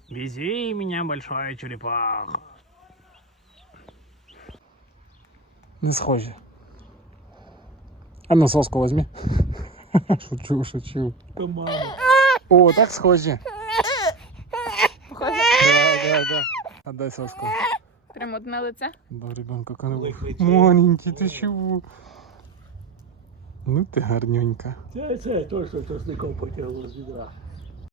Вези меня, большая черепаха. Не схожі. А ну соску возьми. Шучу, шучу. О, так схожі. Похоже? Да. Отдай соску. Прямо одне лице. Да, ребенка, как она... Маленький, ты чего? Ну ты гарненька. Це то, що часником потягло з відра.